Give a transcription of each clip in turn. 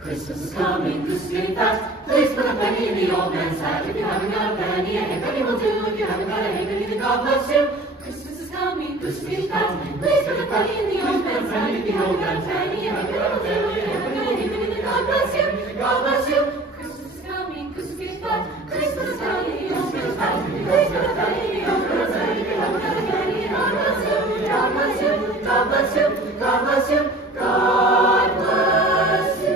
Christmas is coming, Christmas is getting fast. Please put a penny in the old man's hat. If you haven't got a penny, a halfpenny will do. If you haven't got a halfpenny, then God bless you. Christmas is coming, Christmas is getting fast. Please put a penny in the old man's hat. If you haven't got a penny, a halfpenny will do. If you haven't got a halfpenny, then God bless you. God bless you. Christmas is coming, Christmas is getting fast. Christmas is coming, Christmas is getting fast. Please put a penny in the old man's hat. If you haven't got a penny, God bless you. God bless you. God bless you. God bless you. God bless you.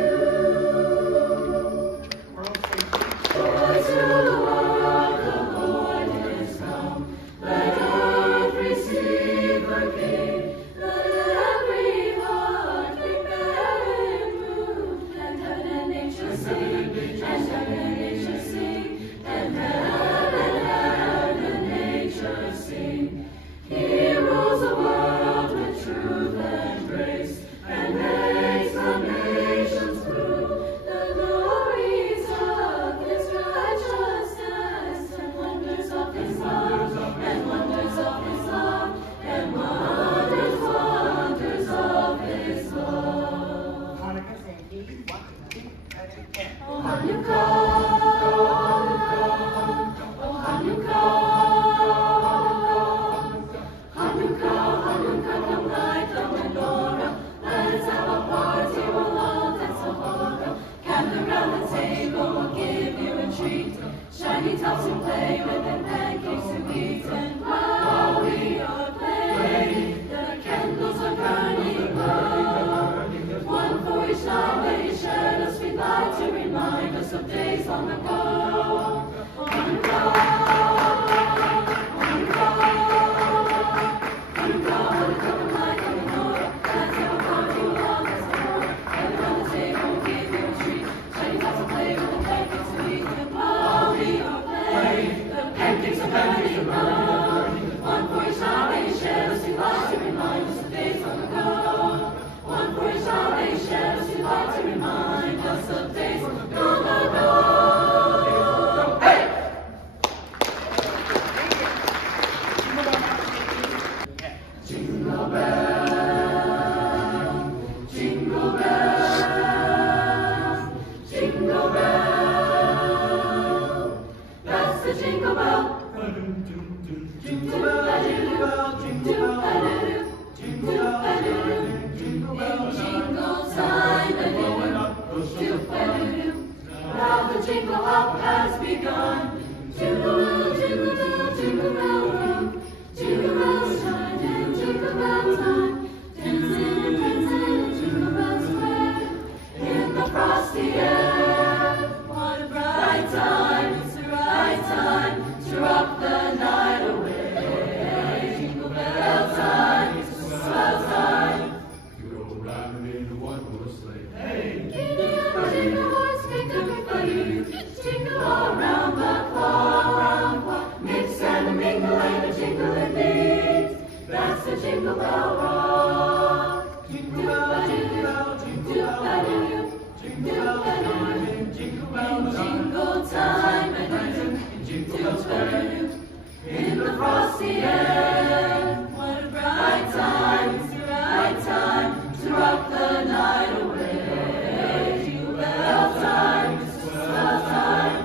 Joy to the world, the Lord is come. Let earth receive her King. Let every heart prepare and move. And heaven and nature sing. And heaven and nature sing. And heaven and nature sing. He rules the world with truth and grace, and makes the nations prove the glories of his righteousness, and wonders of his love, and wonders of his love, and wonders, wonders of his love. Monica, saying D, 1, 2, 3, Oh, Hanukkah, oh, Hanukkah. Hanukkah, Hanukkah, come light the menorah. Let's have a party, we'll all dance a polka. Gather round the table, we'll give you a treat. Shiny tops to play with and pancakes to eat. And while we are playing, the candles are burning low. One for each night they shed a sweet light to remind us of days long ago. One for each night they shed a sweet light to remind us of days long ago. One for each night they shed a sweet light to remind us of days long ago. Hey! Jingle bell, jingle bell, jingle bell. That's the jingle bell. Jingle bell, jingle bell, jingle bell, jingle bell, jingle bell, jingle time, now the jingle hop has begun. Jingle bell, jingle bell, jingle bell rock. Jingle bells chime and jingle bell time. Dancing and dancing and jingle bells square. In the frosty air, what a bright time! It's the right time to rock the night away. Jingle bell time, it's the swell time. You go riding in a one-horse sleigh. Hey! Giddy up, jingle horse, pick up your buddy. Jingle all around the clock. Mix and a mingle and a jingling beat. That's the jingle bell rock. Jingle bell, jingle bell, jingle bell, jingle bell, jingle bell, jingle time and jingle bell. In the frosty air, what a bright time! It's the right time to rock the night away. Jingle bell time, it's the swell time.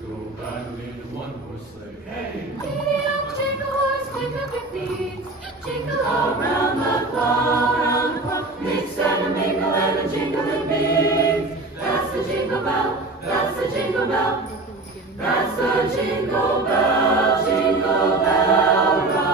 You go riding in a one-horse sleigh. Hey! Giddy up, jingle horse, pick up your feet. Jingle all round the clock, mix and a mingle and a jingling beat. That's the jingle bell, that's the jingle bell, that's the jingle bell, jingle bell rock.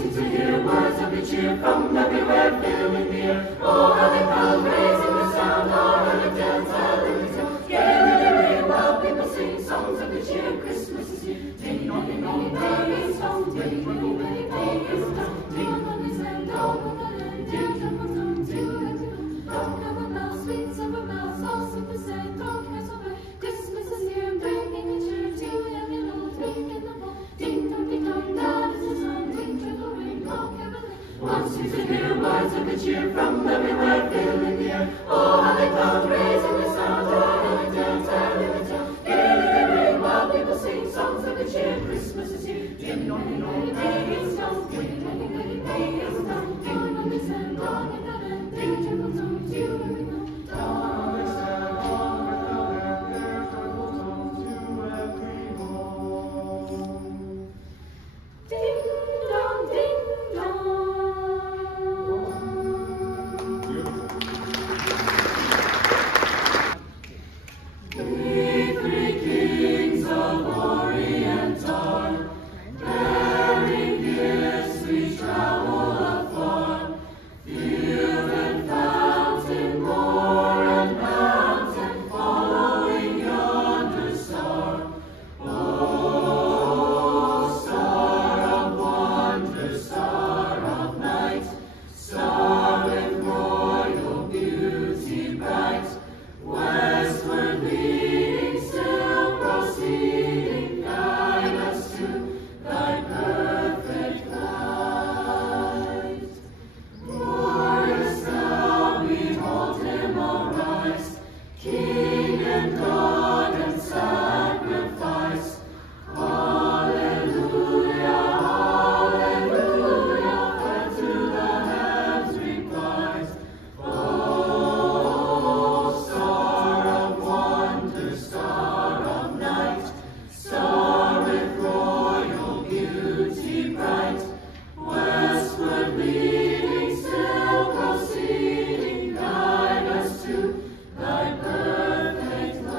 seem to hear words of the cheer from everywhere filling the air. Oh, how the crowd raising the sound, oh, how the dance, telling the tale. Gaily they ring while people sing songs of the cheer. Christmas is here. Ding dong, day is come. Ding dong, day is come. Ding dong, is and dong, ding dong, dong, ding dong. Don't have a mouse, sweet summer mouse, all super sad. Don't cast away. Christmas is here, bringing the cheer to young and old, meek and the bold. Ding dong, God is the song. Ding trickle ring, don't have a one seems to hear words of the cheer from everywhere filling the air. Oh, how they come raising the sound, oh, how they dance, telling the tale. Gaily they ring while people sing songs of the cheer. Christmas is here. Ding dong, day is come. Ding dong, day is come. Ding dong, is and dong, and ding trickle dong, to every home. Ding dong, ding dong. We three kings of Orient are, bearing gifts we travel afar. Field and fountain, moor and mountain, following yonder star. Oh, star of wonder, star of night, star with royal beauty bright, westward leading, still proceeding, guide us to thy perfect light. Glorious thou, behold him arise, King and God and sacrifice. Hallelujah, hallelujah, and to the heavens replies. Oh, star of wonder, star of night, star with royal beauty bright, westward leading, still proceeding, guide us to thy perfect light.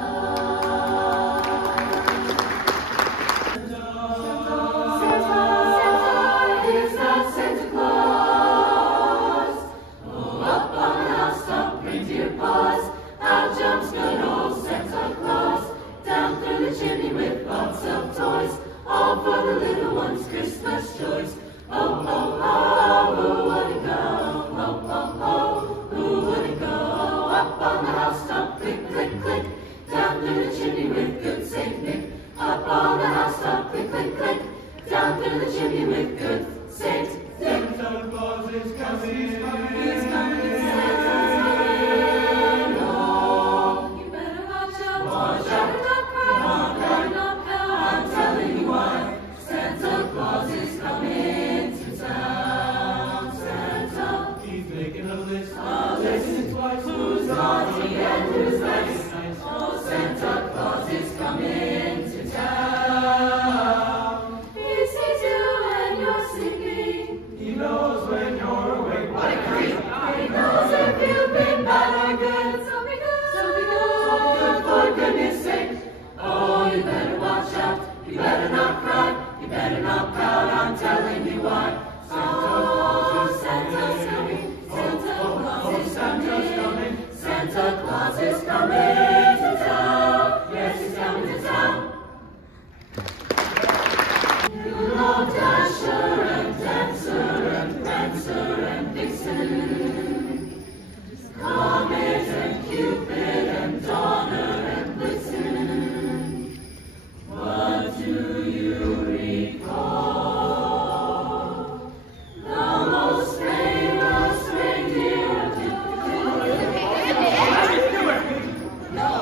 Santa, is that Santa Claus? Oh, up on the housetop, reindeer paws, out jumps good old Santa Claus, down through the chimney with lots of toys, all for the little ones' Christmas joys. Oh, oh, oh, who would it go? Oh, oh, oh, who would it go? Up on the housetop, click, click, click, down through the chimney with good Saint Nick. Up on the housetop, click, click, click, down through the chimney with good Saint Nick. Santa Claus is coming. He's coming, Santa's coming. Oh, you better watch out. Watch out. Not cry, not pout. I'm telling you why. Santa Claus is coming to town. Santa, He's making a list. a list. Who's naughty and who's nice? Oh, Santa Claus is coming to town. He sees you when you're sleeping. He knows when you're awake. What a creep. He knows if you've been bad or good. So be good, so be good, for goodness sake. Oh, you better watch out. You better not cry. You better not pout. I'm telling you why. Oh, Santa's coming. Santa Claus is coming. Santa Claus is coming to town. Yes, he's coming to town. You know Dasher and Dancer and Prancer and Vixen, Comet and Cupid and Donner and Blitzen. What do you recall? The most famous reindeer. No.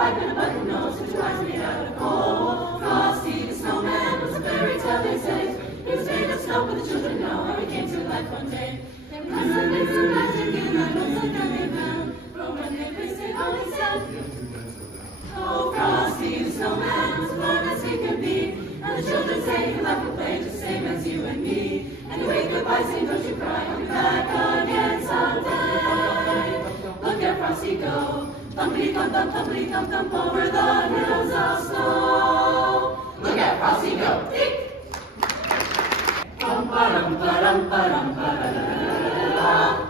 pipe and a bucket nose, which rides made out of coal. Frosty the snowman was a fairy tale, they say. He was made of snow, but the children know how he came to life one day. There was a bit of magic in that lonesome that they found, but when they placed it on himself, oh, Frosty the snowman was born as he could be, and the children say he left the play just same as you and me. And you wave goodbye, saying don't you cry, I'll be back again someday. Look at Frosty go, thumpity-thump, over the hills of snow. Look at Frosty go, tick! Bum-ba-dum-ba-dum-ba-dum-ba-da-da-da-da-da.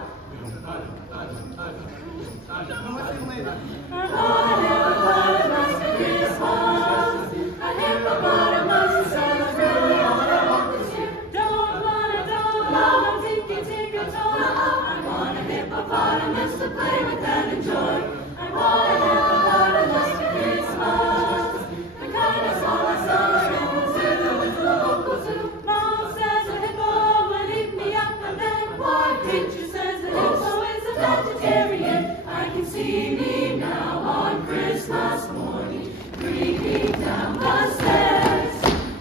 Hippopotamus for Christmas. A hippopotamus says really all I want this year. Don't wanna tinky-tinky-toe. I want a hippopotamus to play with and enjoy. I want a hippopotamus for Christmas. The kind of small as summer in the zoo with the local zoo. Mom says a hippo will eat me up and then why? Teacher says the hippo is a vegetarian. I can see me now on Christmas morning, creeping down the stairs.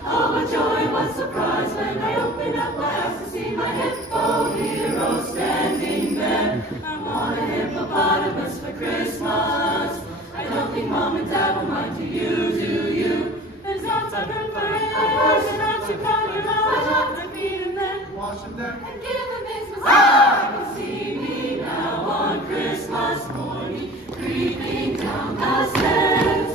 Oh, what joy, what surprise when I open up my eyes to see my hippo hero standing there. I want a hippopotamus for Christmas. I don't think Mom and Dad will mind, do you? There's not so good for him, and not too proud of mom. I feed him then, Wash them there. and give him his massage. I can see me now on Christmas morning, creeping down the stairs.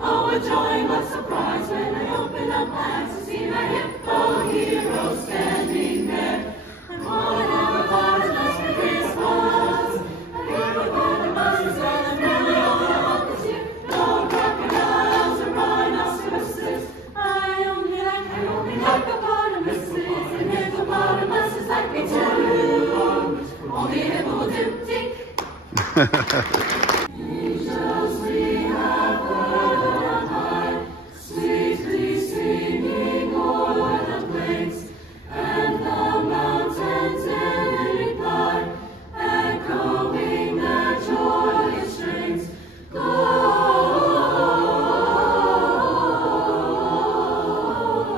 Oh, what joy, what surprise when I open up my eyes to see my hippo hero standing there. I want a hippopotamus for Christmas. A hippopotamus is all I'm really all I want this year. No crocodiles or rhinoceroses. I only like hippopotamuses, and hippopotamuses like me too. Only a hippo will do, tick. Angels we have heard on high, sweetly singing o'er the plains, and the mountains in reply, echoing their joyous strains.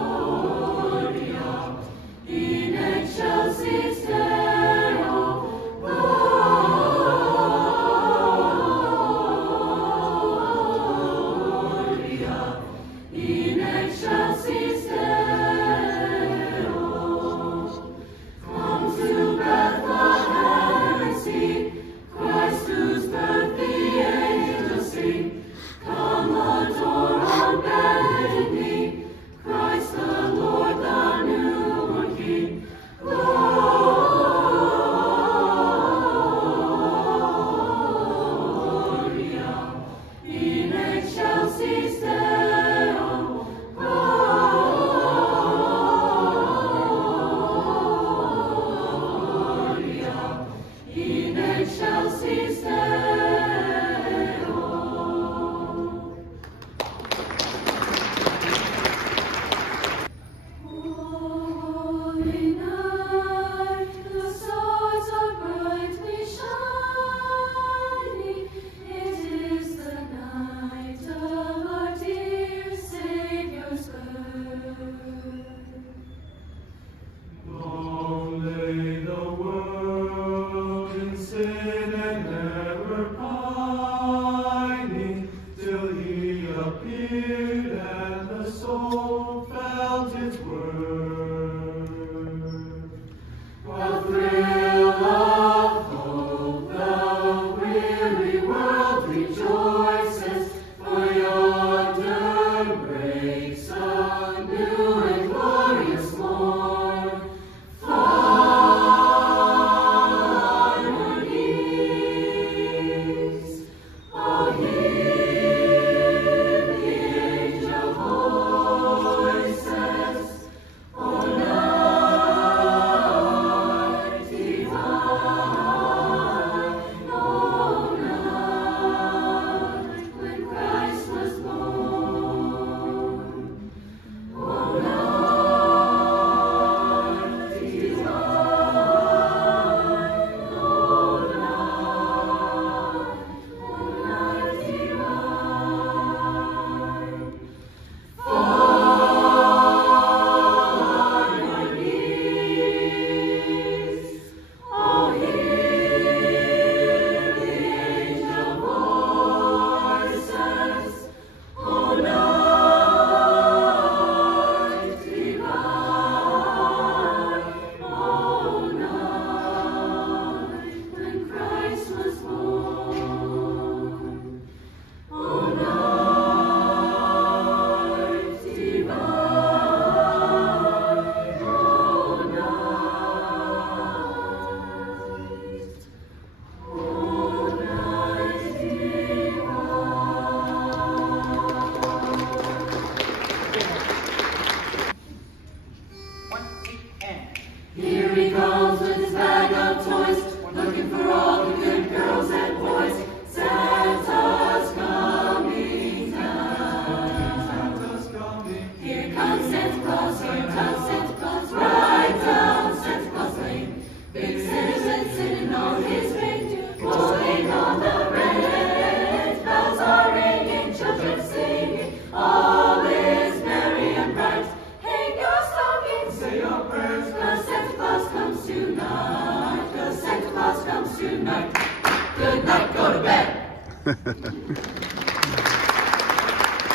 Gloria in excelsis Deo. Gloria